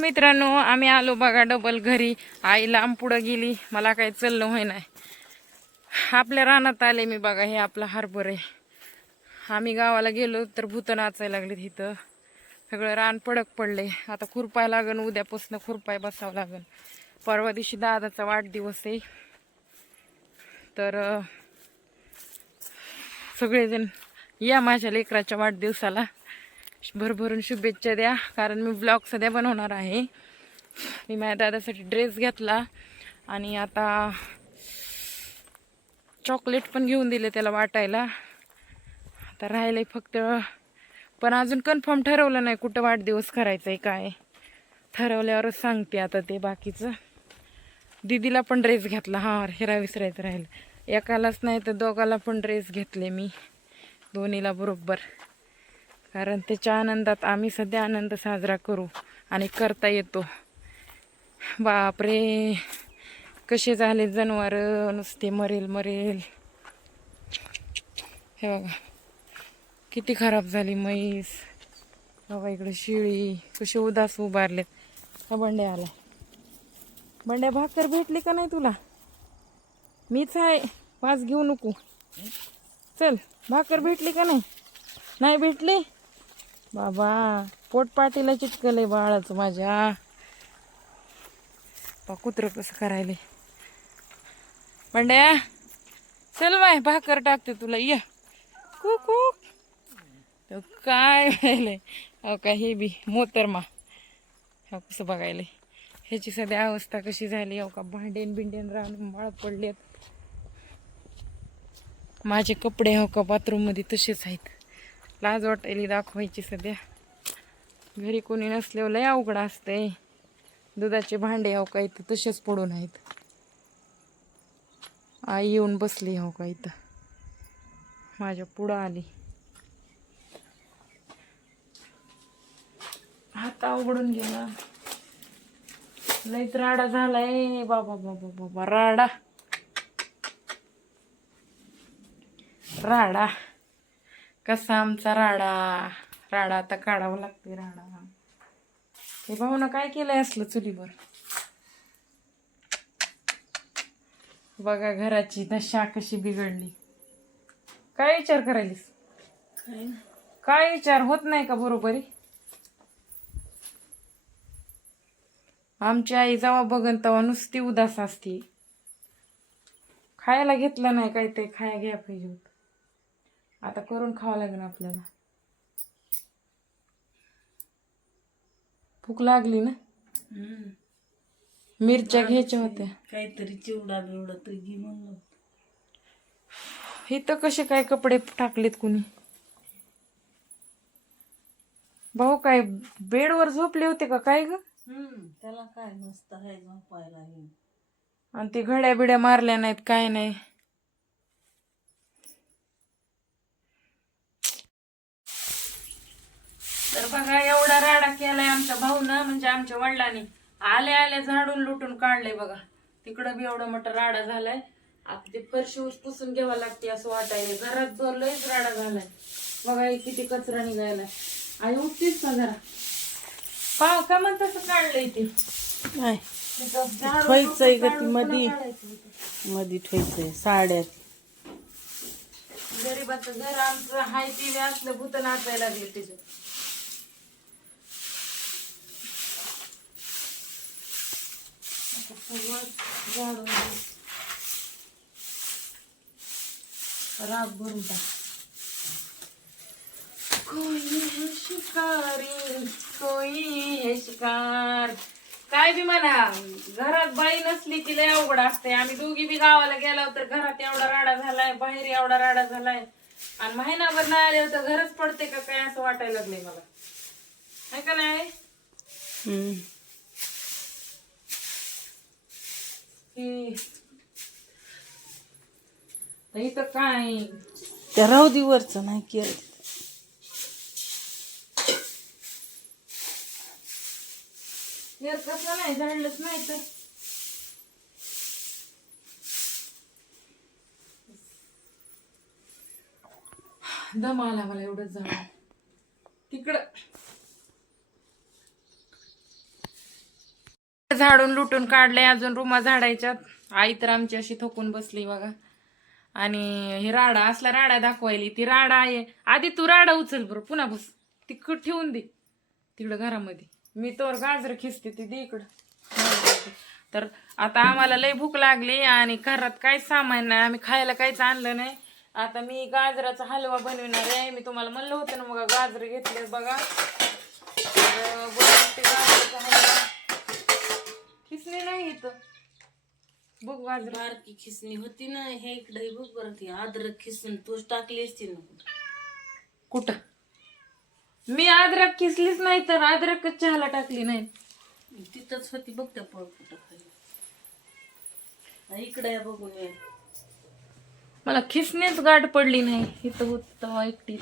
मित्रांनो आम्ही आलो बघा डबल घरी. आई लांब पुढं गेली. मला काही चाललं होय नाही आपल्या रानात आले मी बघा हे आपला हार्बर आहे. आम्ही गावाला गेलो तर भूत नाचायला लागले तिथं सगळं रान पडक पडले. आता खुरपाय लागन उद्यापासून खुरपाय बसावं लागन. परवा दिवशी दादाचा वाढदिवस आहे. तर सगळेजण या माझ्या लेकराच्या वाढदिवसाला. भरभरून शुभेच्छा द्या कारण मी ब्लॉग सध्या बनवणार आहे. मी माझ्या दादासाठी ड्रेस घेतला आणि आता चॉकलेट पण घेऊन दिले त्याला वाटायला. आता राहिले फक्त पण अजून कन्फर्म ठरवलं नाही कुठं वाढदिवस करायचा आहे काय. ठरवल्यावरच सांगते आता ते बाकीचं. दीदीला पण ड्रेस घेतला. हा हिरा विसरायचं राहिलं. एकालाच नाही तर दोघाला पण ड्रेस घेतले मी. दोन्हीला बरोबर. कारण त्याच्या आनंदात आम्ही सध्या आनंद साजरा करू आणि करता येतो. बापरे! कसे झाले जनावर? नुसते मरेल मरेल. हे बघा. किती खराब झाली म्हैस. बाबा इकडे शिळी. कसे उदास उभारलेत. हा बंड्या आला. बंड्या भाकर भेटली का नाही तुला? मीच आहे. वास घेऊ नको. चल भाकर भेटली का नाही? नाही भेटली? बाबा पोटपाटीला चिटकलंय बाळाचं माझ्या. पा कुत्र कसं करायले? पंड्या चल बाय भाकर टाकते तुला ये. कुक काय व्हायलंय? अहो काय हे बी मोतरमा. हो कसं बघायला? ह्याची सध्या अवस्था कशी झाली? अहो का भांडेन बिंडेन राहून माळ पडलेत? माझे कपडे हो का बाथरूममध्ये तसेच आहेत. लाज वाटायली दाखवायची सध्या. घरी कोणी नसल्यावर लय अवघड असते दुधाचे भांडे हो का इथं तसेच पडून आहेत. आई येऊन बसली हो का इथं माझ्या पुढं आली. हात अवघडून गेला. लईच राडा झालाय. बाबा बाबा बाबा राडा. राडा. कसा आमचा राडा. राडा आता काढावा लागते राडा. हे भाऊनं काय केलंय असलं चुलीवर? बघा घराची दशा कशी बिघडली. काय विचार करायलीस? काय? विचार? होत नाही का बरोबरी? आमची आई जेव्हा बघन तेव्हा नुसती उदास असते. खायला घेतलं नाही काय ते खाया घ्या पाहिजे होत. आता करून खावं लागेल आपल्याला. भूक लागली ना? मिरच्या घ्यायच्या होत्या. काहीतरी चिवडा बिवडा तर घे म्हणलं. इथं कसे काय कपडे टाकलेत कुणी? भाऊ काय बेडवर झोपले होते का काय ग? हम्म. त्याला काय मस्त आहे झोपायला हे. आणि ते घड्या बिड्या मारल्या नाहीत काय नाही तर बघा एवढा राडा केलाय आमच्या भाऊनं म्हणजे आमच्या वडिलांनी. आले आले झाडून लुटून काढलंय बघा. तिकडं बी एवढा मोठा राडा झालाय. आता ते फरशी ऊस पुसून घ्यावं लागते असं वाटायला घरात जो लयच राडा झालाय. बघा किती कचरा निघायला आई उठतीस का जरा? पाव का म्हणत तसं काढलंय ते? लुटून का ती मधी? पुन्हा काढायचं होतं. मध्ये ठेवायचंय साड्या गरीबाचं घर आमचं हाय ती असलं भूत नाचायला लागले तिचे आता सगळं झाडून राग भरून टाक. कोई है शिकारी कोई है शिकार. काय बी म्हणा घरात बाई नसली की लय अवघड असते आम्ही दोघी बी गावाला गेलो तर घरात एवढा राडा झालाय बाहेर एवढा राडा झालाय. आणि महिनाभर नाही आले तर घरच पडते का काय असं वाटायला लागलंय मला. है का नाही? की तर इथं काय? त्या राऊदीवरचं नाही केलं. यार कसं नाही झाडलंच नाही तर. दम आला मला एवढंच झाड तिकडं. झाडून लुटून काढले अजून रुमा झाडायच्यात. आई तर आमची अशी थकून बसली बघा. आणि हे राडा असला राडा दाखवायली ती राडा आहे. आधी तू राडा उचल बरं पुन्हा बस. तिकड ठेवून दे. तिकडं घरामध्ये. मी तोर गाजर खिसते ती दे इकडं. तर आता आम्हाला लय भूक लागली आणि घरात काहीच सामान नाही आम्ही खायला काहीच आणलं नाही. आता मी गाजराचा हलवा बनविणार आहे. मी तुम्हाला म्हणलं होतं ना मग गाजर घेतले बघा. गाजराचा हलवा. खिसणी नाही इथं. बघ गाजर बारकी खिसणी होती ना हे इकडे बघ बरं ती अद्रक खिसून तूच टाकली असती ना कुठं? मी अद्रक किसलीच नाही तर अद्रक चहाला टाकली नाही. तिथंच होती बघ त्या पळकुट खाली. हा, इकडे या बघून ये. मला खिसणीच गाठ पडली नाही. इथं होत एकटी.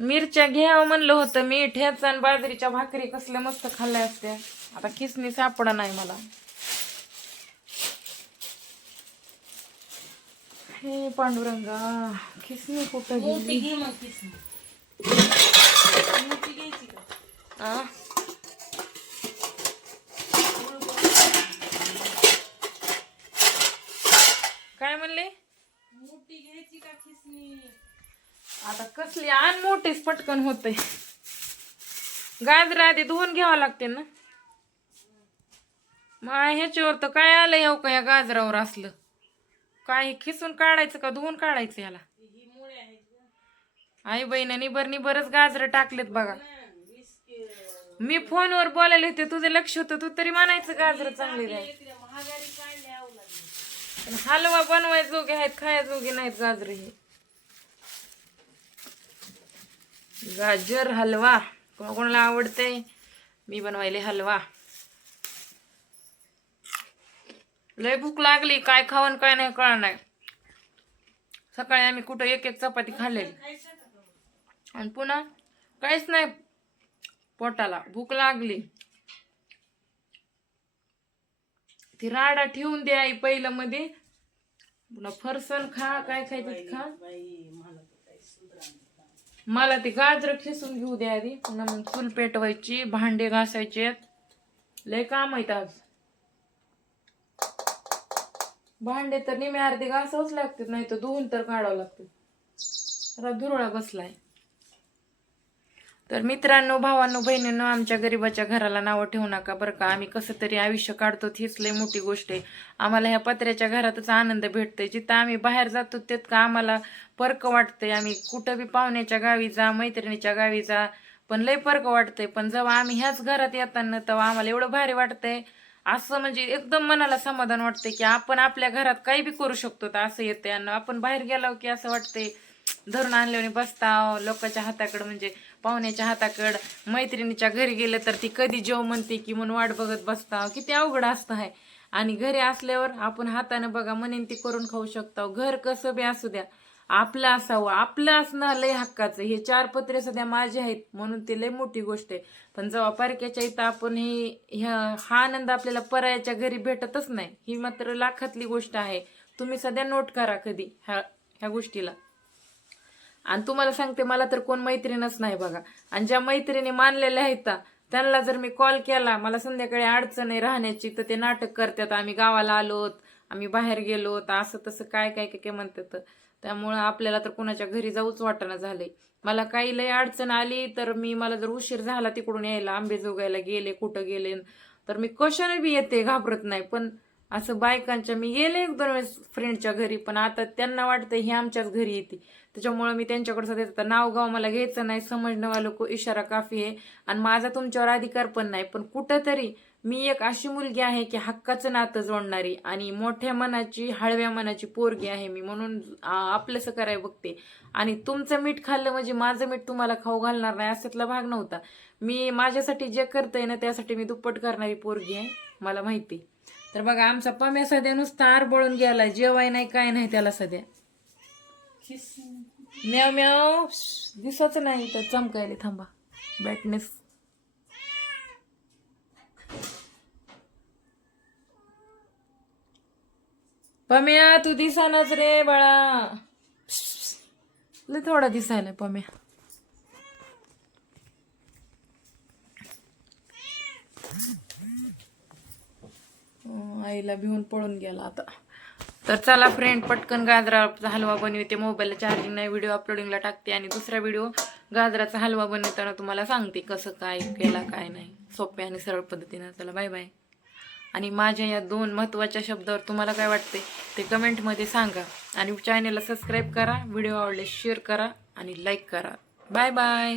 मिरच्या घ्यावं म्हणलं होतं मी. ठेचा आणि बाजरीच्या भाकरी कसल्या मस्त खाल्ल्या असत्या. आता खिसणी सापडा नाही मला. हे पांडुरंगा खिसणी कुठं घ्यायची का आ? काय म्हणले मोठी घ्यायची का खिसणी आता कसली आण मोठेच पटकन होते. गाजर आधी धुवून घ्यावं लागते ना. मग ह्याच्यावर तर काय आलं येऊ का या गाजरावर असलं? काय खिसून काढायचं का धुवून काढायचं याला? आई बहिणी निबर निबरच गाजर टाकलेत बघा. मी फोनवर बोलायला होते तुझं लक्ष होतं तू तरी म्हणायचं गाजर चांगली द्याय हलवा बनवायचोगे आहेत खायचोगे नाहीत गाजर हे. गाजर हलवा. कोणा कोणाला आवडते? मी बनवायले हलवा. लय भूक लागली. काय खावन काय नाही कळणार नाही. सकाळी आम्ही कुठं एक एक चपाती खाल्लेली. आणि पुन्हा काहीच नाही. पोटाला भूक लागली. ती राडा ठेवून द्या आई पहिलं मध्ये. पुन्हा फरसन खा काय खायचं खा बाई मला तर काही सुधरा मला ते गाजर खिसून घेऊ द्या आधी. पुन्हा मग चूल पेटवायची भांडे घासायचे लय काम आहेत आज. भांडे तर निमे अर्धे घासावच लागतात नाही तर धुवून तर काढावं लागतं. धुरळा बसलाय. तर मित्रांनो भावांनो बहिणींनो आमच्या गरिबाच्या घराला नावं ठेवू नका बरं का. आम्ही कसं तरी आयुष्य काढतो हीच लय मोठी गोष्ट आहे. आम्हाला ह्या पत्र्याच्या घरातच आनंद भेटतोय. जिथं आम्ही बाहेर जातो तितकं आम्हाला परक वाटतंय. आम्ही कुठं बी पाहुण्याच्या गावी जा मैत्रिणीच्या गावी जा पण लय परक वाटतंय. पण जेव्हा आम्ही ह्याच घरात येताना तेव्हा आम्हाला एवढं भारी वाटतंय. असं म्हणजे एकदम मनाला समाधान वाटतंय की आपण आपल्या घरात काही बी करू शकतो तर असं येतंय. आणि आपण बाहेर गेलो की असं वाटतंय धरून आणल्याने बसताव. लोकांच्या हाताकडं म्हणजे पाहुण्याच्या हाताकडं. मैत्रिणीच्या घरी गेलं तर ती कधी जेव म्हणते की म्हणून वाट बघत बसताव. किती अवघड असतं आहे आणि घरी असल्यावर आपण हातानं बघा म्हणेन ती करून खाऊ शकतो घर कसं बी असू द्या. आपलं असावं. आपलं असणं लय हक्काचं. हे चार पत्रे सध्या माझे आहेत. म्हणून ते लय मोठी गोष्ट आहे. पण जेव्हा परक्याच्या इथं आपण हे ह्या- हा आनंद आपल्याला परायाच्या घरी भेटतच नाही. ही मात्र लाखातली गोष्ट आहे. तुम्ही सध्या नोट करा कधी ह्या ह्या गोष्टीला. आणि तुम्हाला सांगते मला तर कोण मैत्रीणच नाही बघा. आणि ज्या मैत्रिणी मानलेल्या आहेत त्यांना जर मी कॉल केला मला संध्याकाळी अडचण आहे राहण्याची तर ते नाटक करतात. आम्ही गावाला आलोत आम्ही बाहेर गेलोत असं तसं काय काय काय काय म्हणतात. त्यामुळं आपल्याला तर कोणाच्या घरी जाऊच वाटणं झालंय. मला काही लय अडचण आली तर मी मला जर उशीर झाला तिकडून यायला आंबेजोगायला गेले कुठं गेले तर मी कशाने बी येते घाबरत नाही. पण असं बायकांच्या मी गेले एक दोन वेळेस फ्रेंडच्या घरी पण आता त्यांना वाटतं ही आमच्याच घरी येते. त्याच्यामुळे मी त्यांच्याकडे सध्या आता नाव गाव मला घ्यायचं नाही समजणं लोक को इशारा काफी आहे. आणि माझा तुमच्यावर अधिकार पण नाही पण कुठंतरी मी एक अशी मुलगी आहे की हक्काचं नातं जोडणारी आणि मोठ्या मनाची हळव्या मनाची पोरगी आहे मी म्हणून आपलंसं कराय बघते. आणि तुमचं मीठ खाल्लं म्हणजे माझं मीठ तुम्हाला खाऊ घालणार नाही असातला भाग नव्हता. मी माझ्यासाठी जे करतंय ना त्यासाठी मी दुप्पट करणारी पोरगी आहे मला माहिती तर बघा आमचा पम्या सध्या नुसता आरबळून गेला जेवाय नाही काय नाही त्याला सध्या. म्याव म्याव. दिसत नाही तर चमकायले थांबा. बॅटनेस पम्या तू दिसानच रे बाळा. थोडा दिसायला पम्या. आईला भिवून पळून गेला आता. तर चला फ्रेंड पटकन गाजराचा हलवा बनवते. मोबाईलला चार्जिंग नाही व्हिडिओ अपलोडिंगला टाकते. आणि दुसरा व्हिडिओ गाजराचा हलवा बनवताना तुम्हाला सांगते कसं काय केला काय नाही. सोप्या आणि सरळ पद्धतीनं. चला बाय बाय आणि माझ्या या दोन महत्त्वाच्या शब्दावर तुम्हाला काय वाटते ते कमेंटमध्ये सांगा. आणि चॅनेलला सबस्क्राईब करा व्हिडिओ आवडले शेअर करा आणि लाईक करा. Bye bye